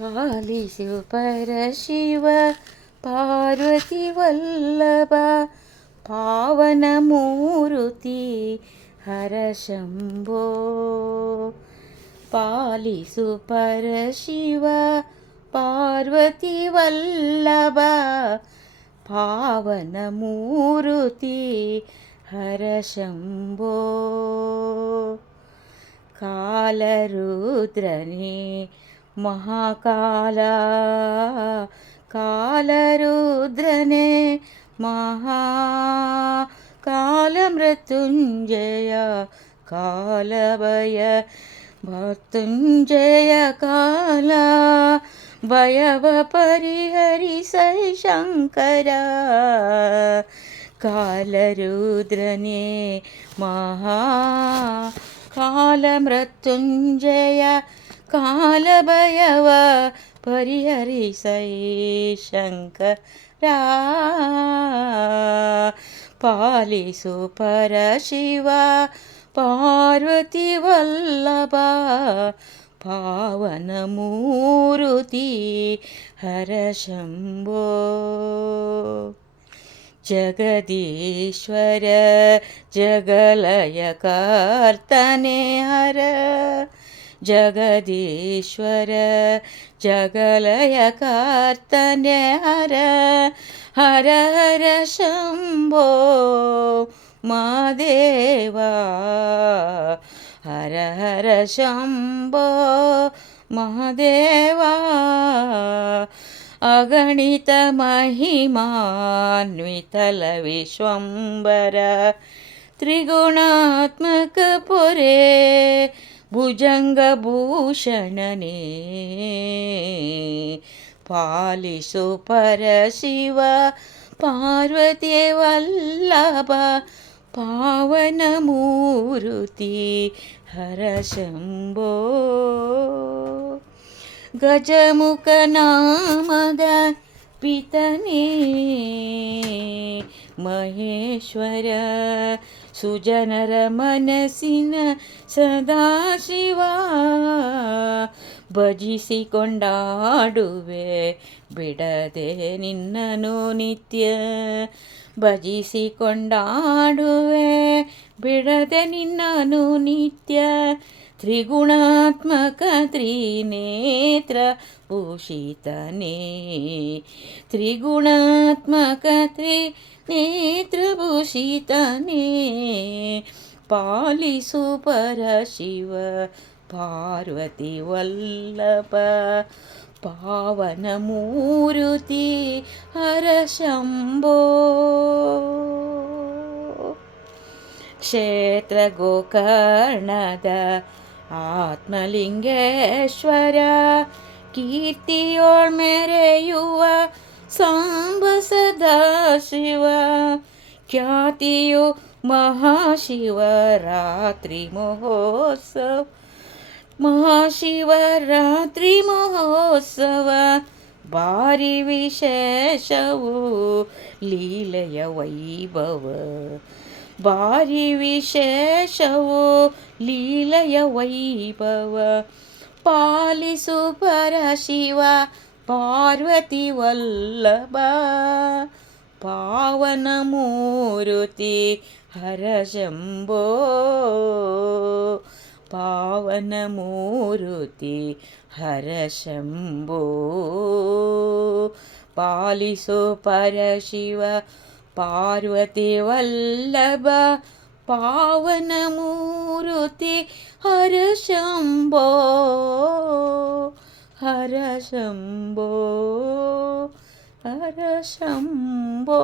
പാലിസു പരശിവ പാർവതി വല്ലഭ പാവനമൂരുതി ഹരശംഭോ. പാലിസു പരശിവ പാർവതി വല്ലഭ പാവനമൂരുതി ഹരശംഭോ. കാലരുദ്രനെ മഹാകാല കാലരുദ്രനെ മഹാകാലമൃത്യുഞ്ജയ കാലഭയ മൃത്യുഞ്ജയ കാല ഭയവ പരിഹരിസൈ ശങ്കര കാലരുദ്രനെ മഹാ കാലമൃത്യുഞ്ജയ കാലഭയവ പരിഹരിസൈ ശങ്കര പാലിസു പരശിവ പാർവതി വല്ലഭ പാവനമൂരുതി ഹരശംഭോ. ജഗദീശ്വര ജഗലയകർത്തനെ ഹര. ജഗദീശ്വര ജഗലയകർത്തനെ ഹര ഹര ഹര ശംഭോ മാദേവ ഹര ഹര ശംഭോ മഹാദേവ അഗണിത മഹിമാന്വിതല വിശ്വംബര ത്രിഗുണാത്മക പുരേ भुजङ्गभूषणने पालिषु परशिव पार्वती वल्लभ पावनमूरुति हरशम्भो। गजमुखनामद पितने ಮಹೇಶ್ವರ ಸುಜನರ ಮನಸ್ಸಿನ ಸದಾಶಿವ ಭಜಿಸಿಕೊಂಡಾಡುವೆ ಬಿಡದೆ ನಿನ್ನನು ನಿತ್ಯ ಭಜಿಸಿಕೊಂಡಾಡುವೆ ಬಿಡದೆ ನಿನ್ನನು ನಿತ್ಯ ത്രിഗുണാത്മക ത്രിനേത്ര ഭൂഷിതനെ ത്രിഗുണാത്മക ത്രിനേത്ര ഭൂഷിതനെ പാലിസു പരശിവ പാർവതി വല്ലഭ പാവനമൂരുതി ഹരശംഭോ. ക്ഷേത്ര ഗോകർണദ ಕ್ಷೇತ್ರ ಗೋಕರ್ಣದ ಆತ್ಮಲಿಂಗೇಶ್ವರ ಕೀರ್ತಿಯೋಳ್ ಮೆರೆಯುವ ಸಾಂಬ ಸದಾಶಿವ ಖ್ಯಾತಿಯು ಮಹಾಶಿವರಾತ್ರಿ ಮಹೋತ್ಸವ ಮಹಾಶಿವರಾತ್ರಿ ಮಹೋತ್ಸವ ಭಾರಿ ವಿಶೇಷವು ಲೀಲೆಯ ವೈಭವ ಭಾರಿ ವಿಶೇಷವು ಲೀಲೆಯ ವೈಭವ. ಪಾಲಿಸು ಪರಶಿವ ಪಾರ್ವತಿ ವಲ್ಲಭ. ಪಾವನ ಮೂರುತಿ ಹರ ಶಂಭೋ. ಪಾವನ ಮೂರುತಿ ಹರ ಶಂಭೋ. ಪಾಲಿಸು ಪರಶಿವ പാർവതി വല്ലഭ പാവനമൂരുതി ഹരശംഭോ ഹരശംഭോ ഹരശംഭോ